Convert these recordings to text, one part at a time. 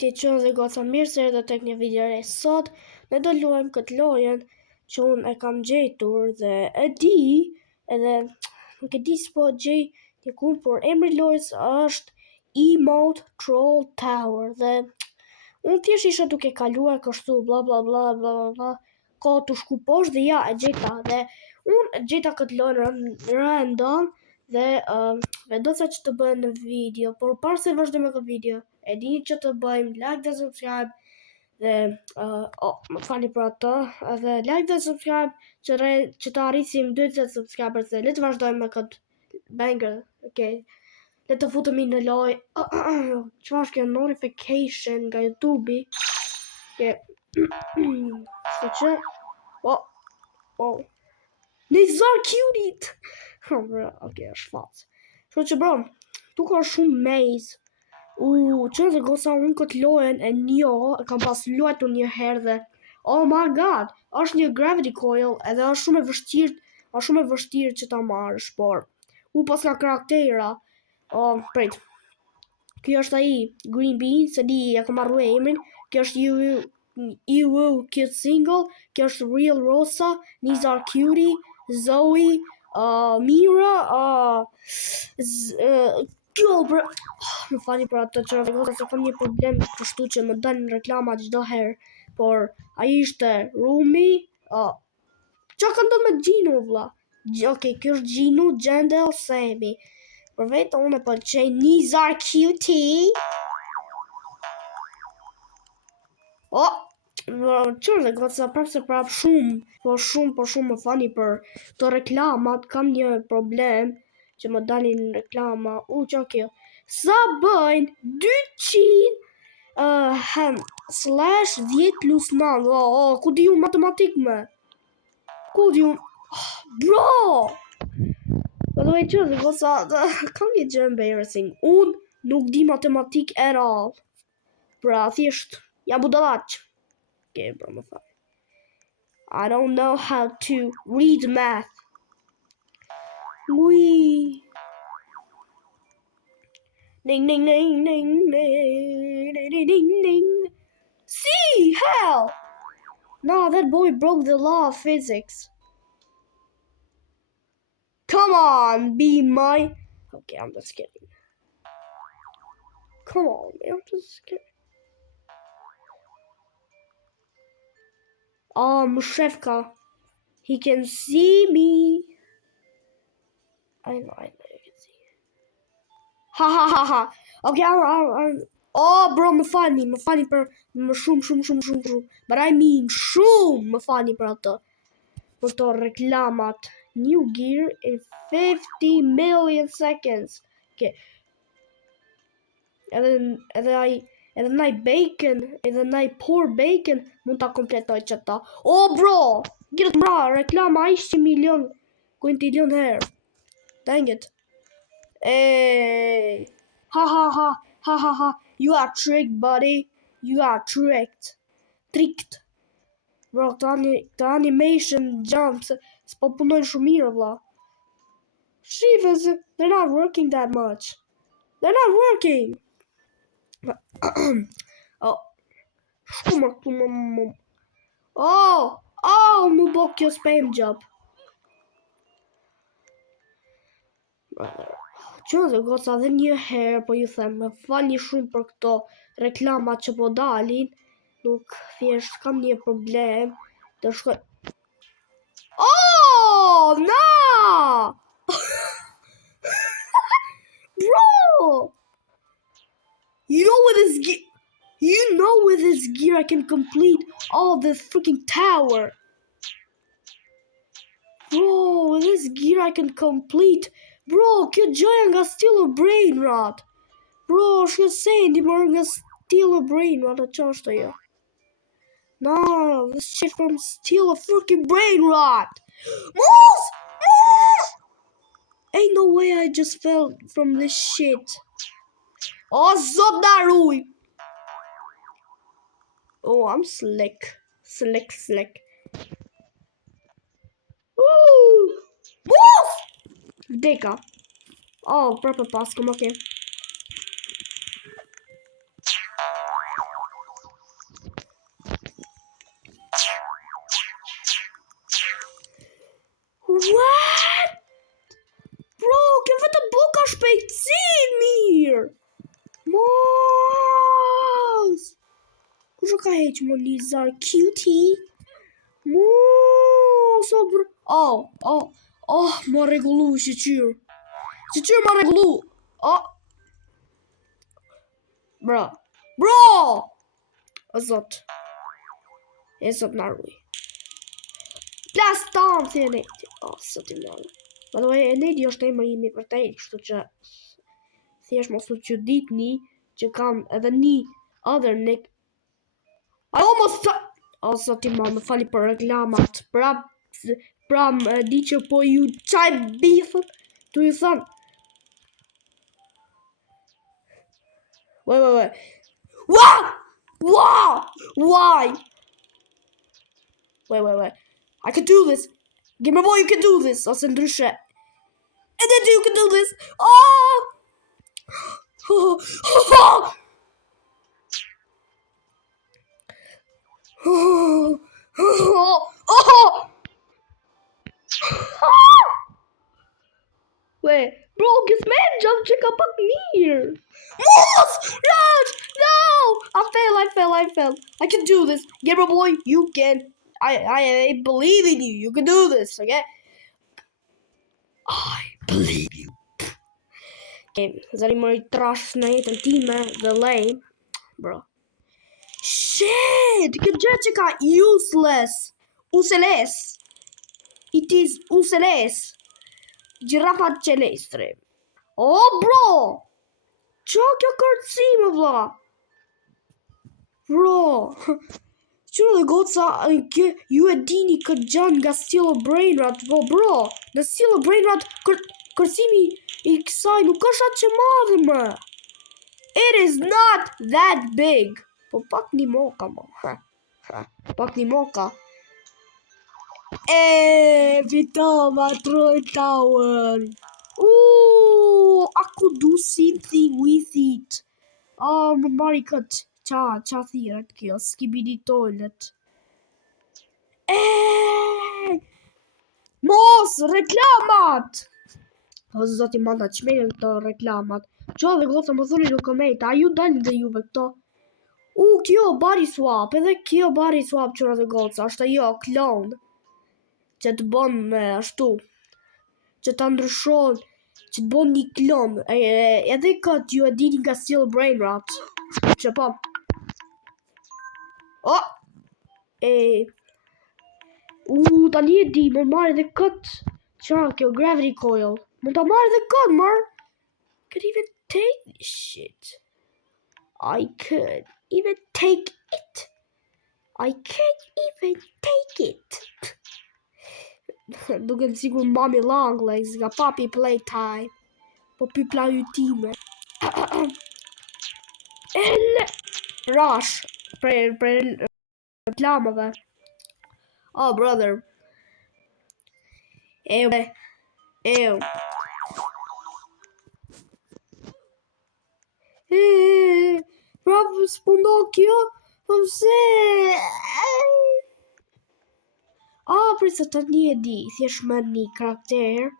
Ti qënë dhe goca mirë se edhe tek një video re sot, ne do luajmë këtë lojen që unë e kam gjetur dhe e di, edhe nuk e di s'po gjej një kun, por emri lojës është Emote Troll Tower dhe unë thjesht isha duke kaluar kështu bla bla bla bla bla bla, ka të shku poshtë dhe ja e gjeta dhe unë gjeta këtë lojë random dhe vendosa që të bëjmë në video, por parë se vazhdojmë me këtë video, e dini që të bëjmë like dhe subscribe dhe më fali për ato, dhe like dhe subscribe që të arrisim 20 subscribers dhe le të vazhdojmë me këtë banger, okay? Le të futemi në lojë. Që është kjo notification nga YouTube-i? Kështu që Nizar Cutit! Okay, është fals. Kështu që bro, tu ka shumë maze. Që dhe gosa unë këtë lojen e njo, e kam pas luajtur një herë dhe oh my god, është një gravity coil edhe është shumë e vështirë që ta marrësh, por pas ka karaktera. Prit. Kjo është ai Green Bean, se di ja kam marrë emrin. Kjo është EU Cute Single, kjo është Real Rosa, Nizar Cutie, Zoe, Mira, më fani për atë që se kam një problem kështu që më dalin reklama çdo herë, por ai ishte Rumi, çka ka ndodhur me Gino vlla? Okay, kjo është Gino Gjendel Semi. Për vetë unë e pëlqej Nizar Cutie. Qërë dhe goca prap shumë më fani për të reklamat, kam një problem që më dalin reklama, që kjo, sa bëjnë 200 /10 + 9, ku di unë matematik me? Ku di unë, bro! By the way, qërë dhe goca, kam një gjë embarrassing, unë nuk di matematik at all, pra thjesht, jam budallaq. Okay, bro, më fal. I don't know how to read math. Wee. Ding ding ding ding ding ding ding ding. See, hell. No, that boy broke the law of physics. Come on, be my. Okay, I'm just kidding. Come on, man, I'm just kidding. Mushevka. He can see me. I know you can see. Ha. Okay, I'm bro, më falni për më shumë. But I mean shumë, më falni për ato. Për to reklamat. New gear in 50 million seconds. Okay. Edhe naj bacon, edhe naj poor bacon mund ta kompletoj qëta. Bro, gjithë mra, reklama ishtë 1 milion, quintillion herë. Dang it. Hey. Ha. You are tricked, buddy. You are tricked. Bro, the animation jumps s'po punojnë shumë mirë, vlla. Shifës, they're not working that much. They're not working. Mu bo kjo spam job. Qënë dhe goca dhe një herë, po ju them, më falni shumë për këto reklamat që po dalin, nuk thjesht kam një problem të shkoj. No! Bro! You know with this gear I can complete all this freaking tower. Bro, with this gear I can complete. Bro, kjo gjëja nga steal a brain rot. Bro, shkë sejnë, di mërë nga steal a brain rot, që është ajo? No, this shit from steal a freaking brain rot. Moose! Ain't no way I just fell from this shit. Zot daruj! I'm slick. Slick. Moose! Vdeka. Prapë paskom, okay. që ka heq më një zar cutie. Mu, so bro. Më regullu shqyr. Shqyr më regullu. Bro. O zot. E zot në arruj. Plastan, thje Nedi. Sot i mëllë. By the way, Nedi është emër imi për te, kështu që thjesht mos u që ditni që kam edhe një other nick. I almost o zot i mëllë, më fali për reklamat. Pra më di që po ju qaj bifën, tu ju thënë. Wait. Why? Wait. I can do this. Gamer boy, you can do this. Ose ndryshe. And then you can do this. Wait, bro, this man jumped check up at me. Moose! No! I fell. I can do this. Gamer boy, you can. I believe in you. You can do this, okay? I believe you. Okay, zari më i trash në jetën time dhe lame. Bro. Shit! Këtë gjë që ka useless. It is useless. Gjirafat qelestre. Bro! Qa kjo kërësi më vla? Bro! Qërë dhe goca, ju e dini këtë gjanë nga Steel Brainrot, bro, në Steel Brainrot kërësimi i kësaj nuk është atë që madhe më. It is not that big. Po pak një moka, mo. Pak një moka. Vitova, Troy Tower. I could do something with it. Më mari këtë. Qa thirët kjo, skibidi toilet. Mos, reklamat! O zoti manda, qmenjën të reklamat. Qa dhe goca më thoni në komenta, a ju dalin dhe juve këto? Kjo body swap, edhe kjo body swap qëra dhe goca, është ajo, klon. Që të bon me ashtu. Që të ndryshon, që të bon një klon. Edhe këtë ju e dini nga Steel Brainrot. Që po. Tani e di, më marrë dhe këtë. Qa kjo, gravity coil. Më të marrë dhe këtë, mërë. Could even take this shit. I could even take it. I can't even take it. Duke në sigur mommy long legs, nga papi playtime. Po pipla ju time. Rush. Për reklamave. Brother. Ew. Bravo, Spunokio. Pse? Për se të një e di, thjesht më një karakter,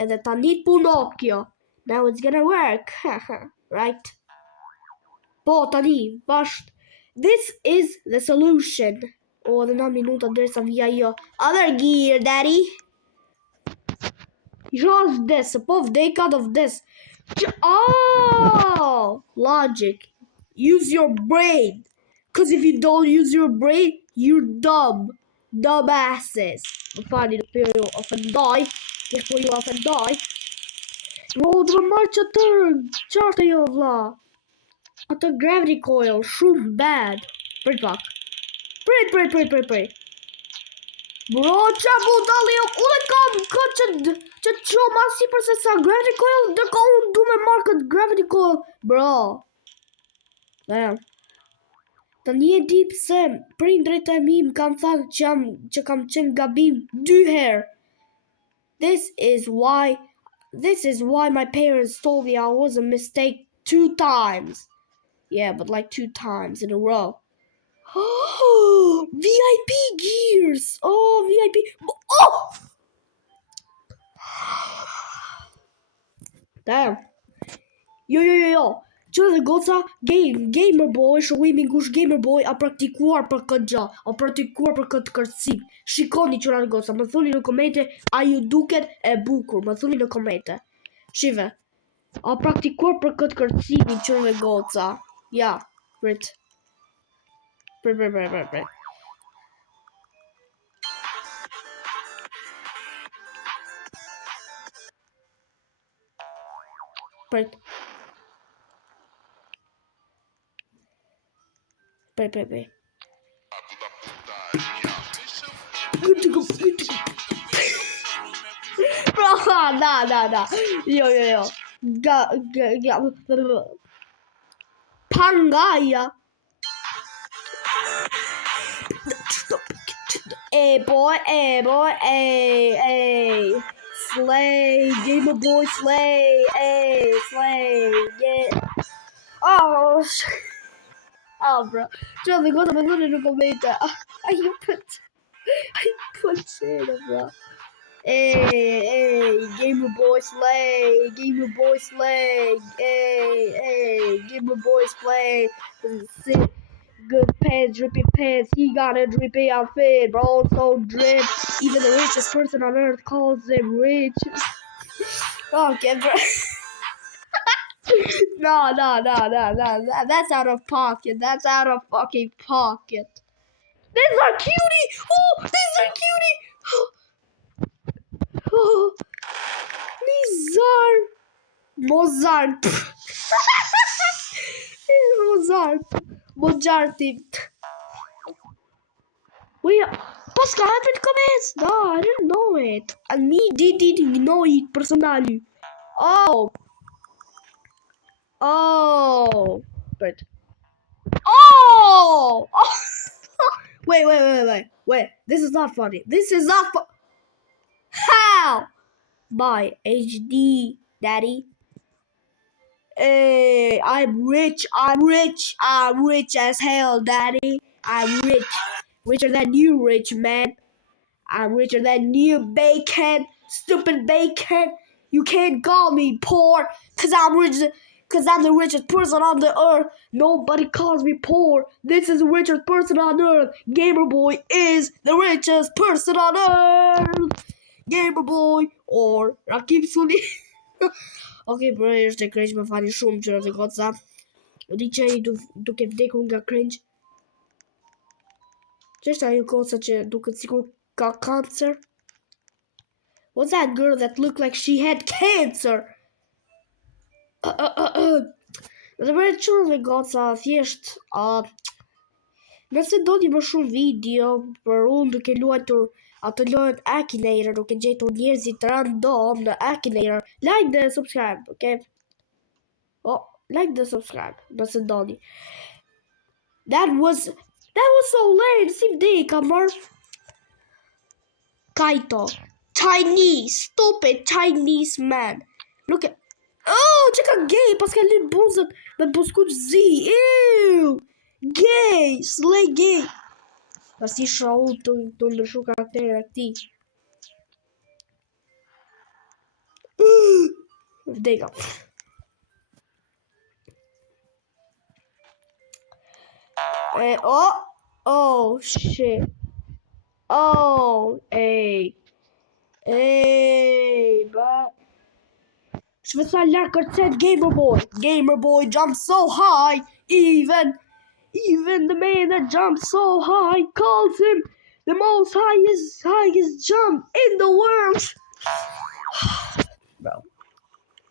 edhe të një Punokio. Now it's gonna work. Right? Po, të një, basht. This is the solution. Dhe 9 minuta derisa vija jo. Other gear, daddy. Just this. Po vdek out of this. Logic. Use your brain. Because if you don't use your brain, you're dumb. Dumb asses. Më fali, po ju ofendoj. Po ju ofendoj. Dhe më marrë që tërë. Qartë jo, vla. Atë gravity coil, shumë bad. Prit pak. Prit. Bro, qa bu dali jo, unë kam këtë që qo ma si përse sa gravity coil, dhe ka unë du me marrë këtë gravity coil. Bro. Të një e di pëse prindrit e mi më kam thënë që kam qenë gabim 2 herë. This is why my parents told me I was a mistake 2 times. Yeah, but like 2 times in a row. VIP gears. VIP. Damn. Yo. Që dhe goca, gamer boy, shohimi ngush gamer boy a praktikuar për këtë gjë, a praktikuar për këtë kërcim. Shikoni që dhe goca, më thoni në komente, a ju duket e bukur, më thoni në komente. Shive, a praktikuar për këtë kërcimi që dhe goca. Ja, prit. Prit. Prit. Bro, da. Yo. Pangaia. Hey boy. Slay, gamer boy, slay. Hey, slay. Yeah. Oh, bro. Just the gotta be little commenter. I put shit, bro. Hey, gamer boy, slay. Hey, gamer boy, slay. Good pants, drippy pants. He got a drippy outfit, bro. So drip. Even the richest person on earth calls him rich. Okay, bro. No. That's out of pocket. That's out of fucking pocket. These are cutie. Oh, these are cutie. Oh, these are Mozart. Mozart. Wait, Pascal happened comments? No, I didn't know it. And me didn't know it personally. Oh. But. Oh. Wait. This is not funny. How? Bye, HD, daddy. Hey, I'm rich as hell, daddy. I'm rich. Richer than you, rich man. I'm richer than you, bacon. Stupid bacon. You can't call me poor, cause I'm the richest person on the earth. Nobody calls me poor. This is the richest person on earth. Gamer Boy is the richest person on earth. Gamer Boy or Rakib Suli. Okay, bro, here's the cringe, më fali shumë që rëtë goca. O di që i duke vdekur nga cringe. Që është ajo goca që duke sikur ka cancer? What's that girl that looked like she had cancer? Dhe bërë qërë dhe goca, thjesht, nëse do një më shumë video për unë duke luajtur ato lojën Akinator, duke gjetur njerëzit random në Akinator, like dhe subscribe, okay? Oh, like dhe subscribe, nëse doni. That was so lame, si vdej ka mërë Kaito. Chinese, stupid Chinese man. Look at, oh, që ka gay, pas ka lirë buzët me buskuq zi, ew, gay, slay gay. Pas i Shaul të ndryshu karakterin e këti. Vdeka. Oh, shit. Oh, hey, but... Shvesa larë kërcet Gamer Boy jumps so high, even the man that jumps so high calls him the most highest jump in the world. Bro.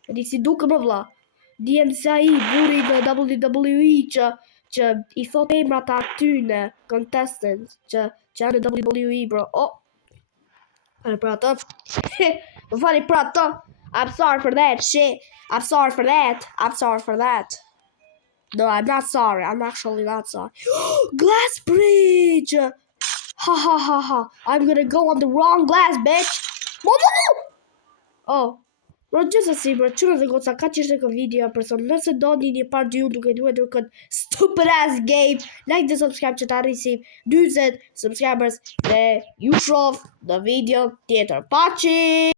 E di si duke më vlla. Dijem se ai buri në WWE që i thot emrat atyne contestants që janë në WWE, bro. Oh. Fali për ato. Fali për ato. I'm sorry for that shit. I'm sorry for that. No, I'm not sorry. I'm actually not sorry. Glass bridge! Ha. I'm gonna go on the wrong glass, bitch. Oh. Bro, gjithsesi, bro, qërë dhe goca, ka që ishte këtë video, person, nëse do një part ju duke duhet këtë stupid ass game, like dhe subscribe që ta rrisim 20 subscribers dhe ju shof në video tjetër. Paci!